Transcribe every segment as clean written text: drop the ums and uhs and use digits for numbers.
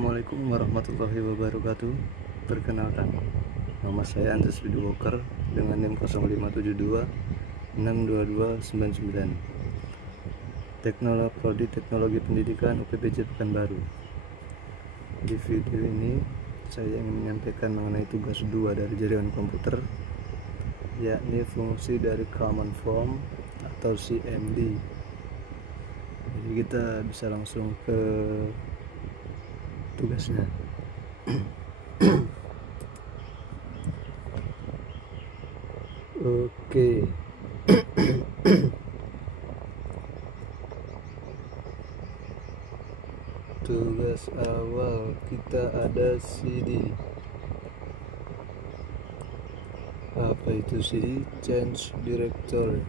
Assalamualaikum warahmatullahi wabarakatuh. Perkenalkan, nama saya Anjas Walker dengan NIM 0572 62299. Prodi Teknologi Pendidikan UPBJ Pekanbaru. Di video ini saya ingin menyampaikan mengenai tugas 2 dari jaringan komputer, yakni fungsi dari Common Form atau CMD. Jadi kita bisa langsung ke tugasnya. Oke. Tugas awal kita ada CD. Apa itu CD? Change directory.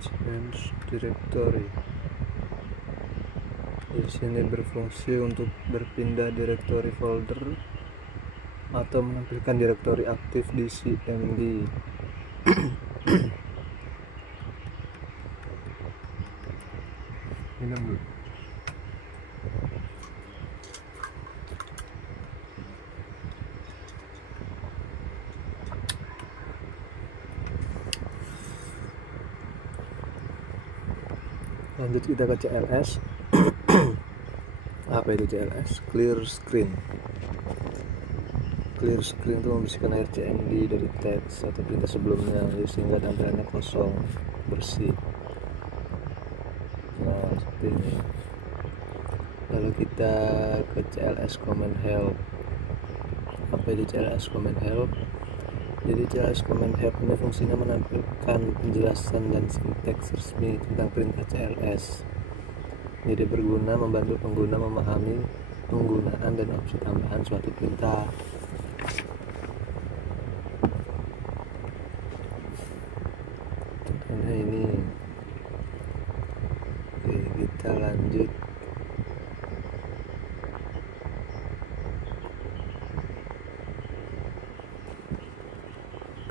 Change directory. Di sini berfungsi untuk berpindah direktori folder atau menampilkan direktori aktif di CMD. Minum dulu. Lanjut kita ke CLS. Apa itu CLS? Clear screen. Clear screen itu membersihkan layar CMD dari teks atau perintah sebelumnya, sehingga tampilannya kosong, bersih. Nah, seperti ini. Lalu kita ke CLS command help. Apa itu CLS command help? Jadi CLS command help ini fungsinya menampilkan penjelasan dan sinteks resmi tentang perintah CLS. Jadi berguna membantu pengguna memahami penggunaan dan opsi tambahan suatu perintah. Contohnya ini. Oke, kita lanjut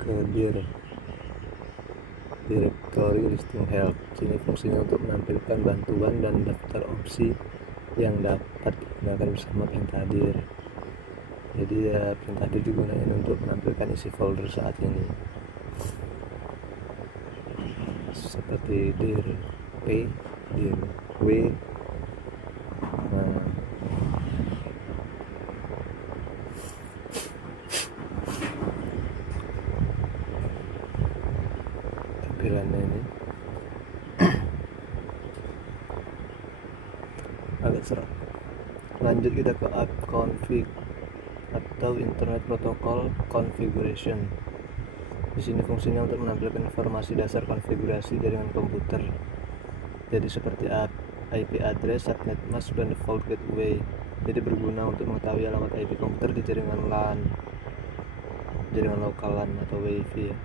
ke directory listing help. Sini fungsinya untuk menampilkan bantuan dan daftar opsi yang dapat digunakan bersama perintah dir. Jadi perintah dir digunakan untuk menampilkan isi folder saat ini, seperti dir p, dir w. Nah, tampilannya ini agak seram. Lanjut kita ke app config atau internet protocol configuration. Di sini fungsinya untuk menampilkan informasi dasar konfigurasi jaringan komputer. Jadi seperti IP address, subnet mask, dan default gateway. Jadi berguna untuk mengetahui alamat IP komputer di jaringan LAN, jaringan lokal LAN atau WiFi ya.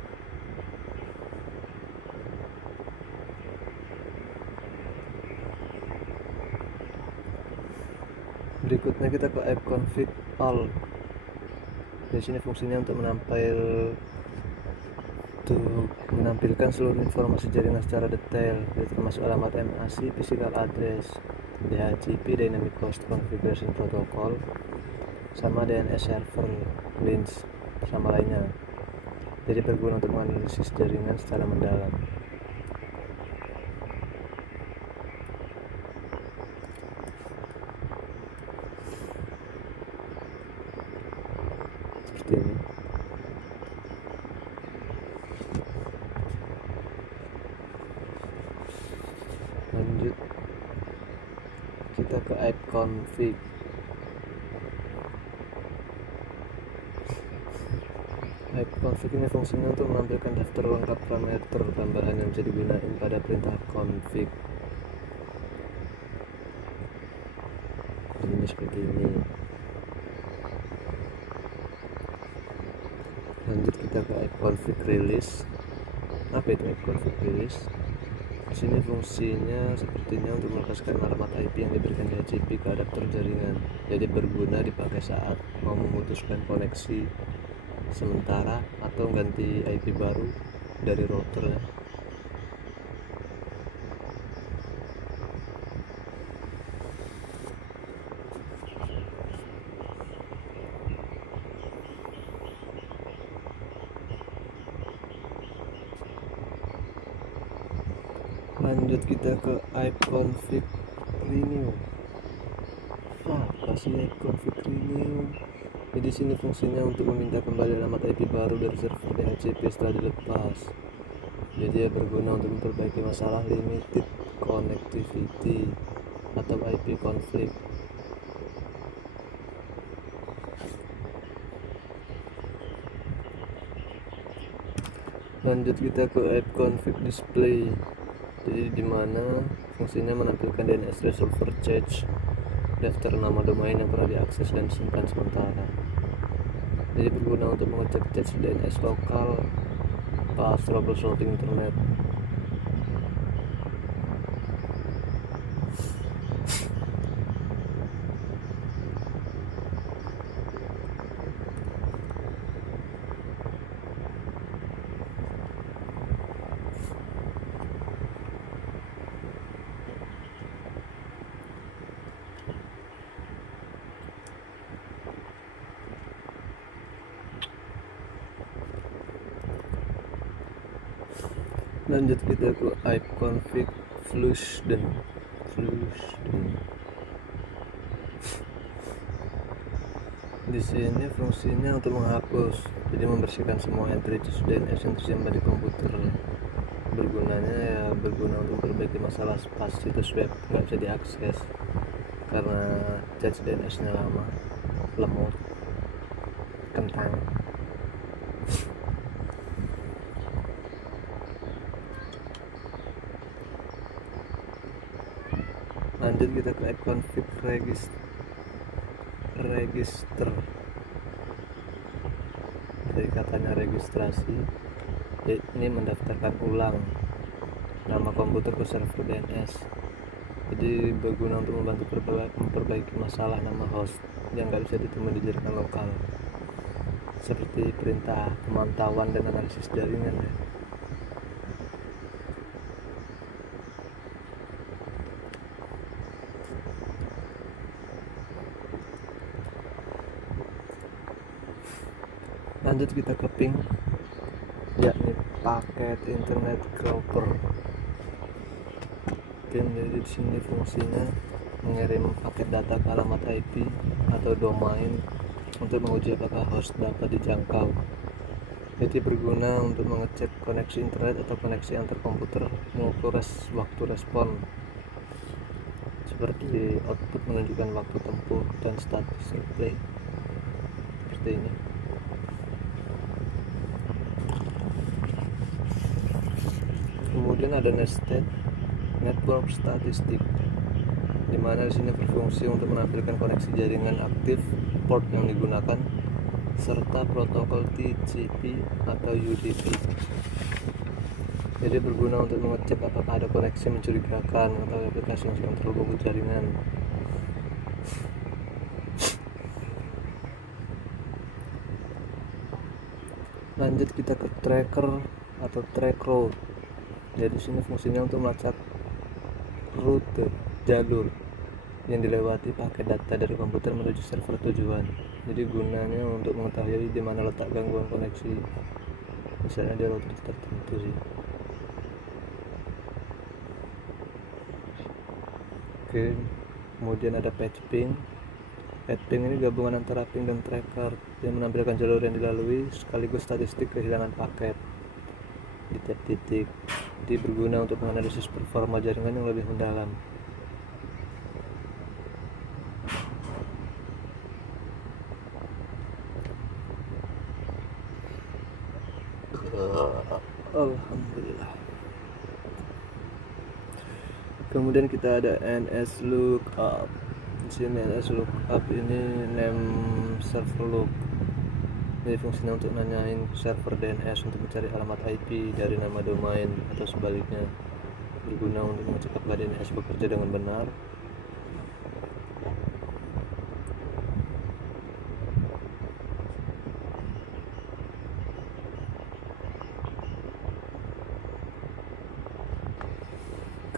Berikutnya kita ke app config all. Di sini fungsinya untuk menampilkan seluruh informasi jaringan secara detail, termasuk alamat MAC, physical address, DHCP, dynamic host configuration protocol, sama DNS server, links, sama lainnya. Jadi berguna untuk menganalisis jaringan secara mendalam. Seperti ini. Lanjut kita ke app config. App config ini fungsinya untuk menampilkan daftar lengkap parameter tambahan yang bisa digunakan pada perintah config. Ini seperti ini. Lanjut kita ke app config release. Apa itu app config release? Di sini fungsinya sepertinya untuk melepaskan alamat IP yang diberikan DHCP ke adapter jaringan. Jadi berguna dipakai saat mau memutuskan koneksi sementara atau ganti IP baru dari router. Lanjut kita ke ipconfig renew. Kasih ipconfig renew. Jadi sini fungsinya untuk meminta kembali alamat IP baru dari server DHCP setelah dilepas. Jadi ya berguna untuk memperbaiki masalah limited connectivity atau IP conflict. Lanjut kita ke ipconfig display. Jadi dimana fungsinya menampilkan DNS resolver cache, daftar nama domain yang pernah diakses dan simpan sementara. Jadi berguna untuk mengecek cache DNS lokal pas troubleshooting internet. Lanjut kita ke ipconfig flushden. Di sini fungsinya untuk menghapus, jadi membersihkan semua entry DNS yang tersimpan di komputer. Berguna untuk memperbaiki masalah pas situs web nggak bisa diakses karena cache DNS-nya lama, lemot, kentang. Lanjut kita ke ipconfig register. Dari katanya registrasi, ini mendaftarkan ulang nama komputer ke server DNS. Jadi berguna untuk membantu memperbaiki masalah nama host yang nggak bisa ditemui di jaringan lokal, seperti perintah pemantauan dan analisis jaringan. Lanjut kita ke ping, yakni paket internet grouper. Jadi di sini fungsinya mengirim paket data ke alamat IP atau domain untuk menguji apakah host dapat dijangkau. Jadi berguna untuk mengecek koneksi internet atau koneksi antar komputer, mengukur waktu respon, seperti output menunjukkan waktu tempuh dan status replay seperti ini. Kemudian ada nested network statistik, di mana di sini berfungsi untuk menampilkan koneksi jaringan aktif, port yang digunakan, serta protokol TCP atau UDP. Jadi berguna untuk mengecek apakah ada koneksi mencurigakan atau aplikasi yang sedang terhubung ke jaringan. Lanjut kita ke tracker atau track route. Jadi sini fungsinya untuk melacak rute jalur yang dilewati paket data dari komputer menuju server tujuan. Jadi gunanya untuk mengetahui di mana letak gangguan koneksi, misalnya di router tertentu sih. Oke, kemudian ada patch ping. Patch ping ini gabungan antara ping dan tracker yang menampilkan jalur yang dilalui sekaligus statistik kehilangan paket di tiap titik. Jadi berguna untuk menganalisis performa jaringan yang lebih mendalam. Alhamdulillah. Kemudian kita ada NSLookup. Di sini NSLookup ini name server loop. Jadi fungsinya untuk nanyain server DNS untuk mencari alamat IP dari nama domain atau sebaliknya. Berguna untuk mengecek apakah DNS bekerja dengan benar.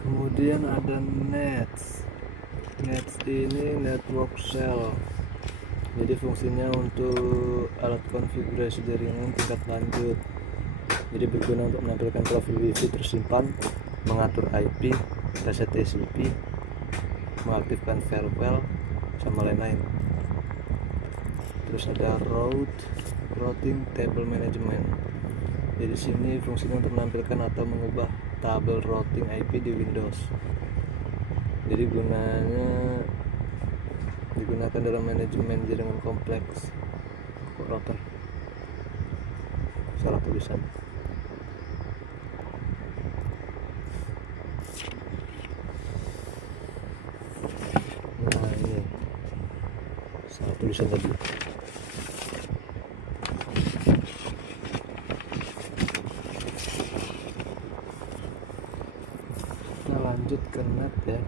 Kemudian ada Nets ini network shell. Jadi fungsinya untuk alat konfigurasi jaringan tingkat lanjut. Jadi berguna untuk menampilkan profil WiFi tersimpan mengatur IP, reset TCP, mengaktifkan firewall, sama lain-lain. Terus ada routing table management. Jadi sini fungsinya untuk menampilkan atau mengubah tabel routing IP di Windows. Jadi digunakan dalam manajemen jaringan kompleks router. Salah tulisan. Nah ini salah tulisan tadi. Nah lanjut ke net ya.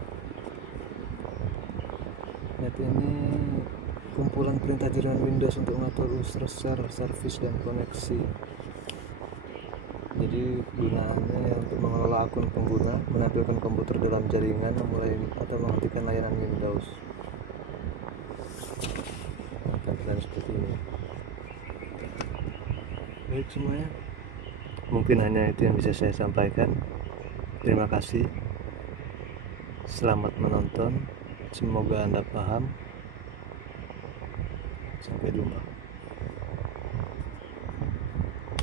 Net ini kumpulan perintah jaringan Windows untuk mengatur user, service, dan koneksi. Jadi gunaannya untuk mengelola akun pengguna, menampilkan komputer dalam jaringan, memulai atau menghentikan layanan Windows. Tampilan seperti ini. Baik semuanya, mungkin hanya itu yang bisa saya sampaikan. Terima kasih. Selamat menonton. Semoga Anda paham. Sampai jumpa.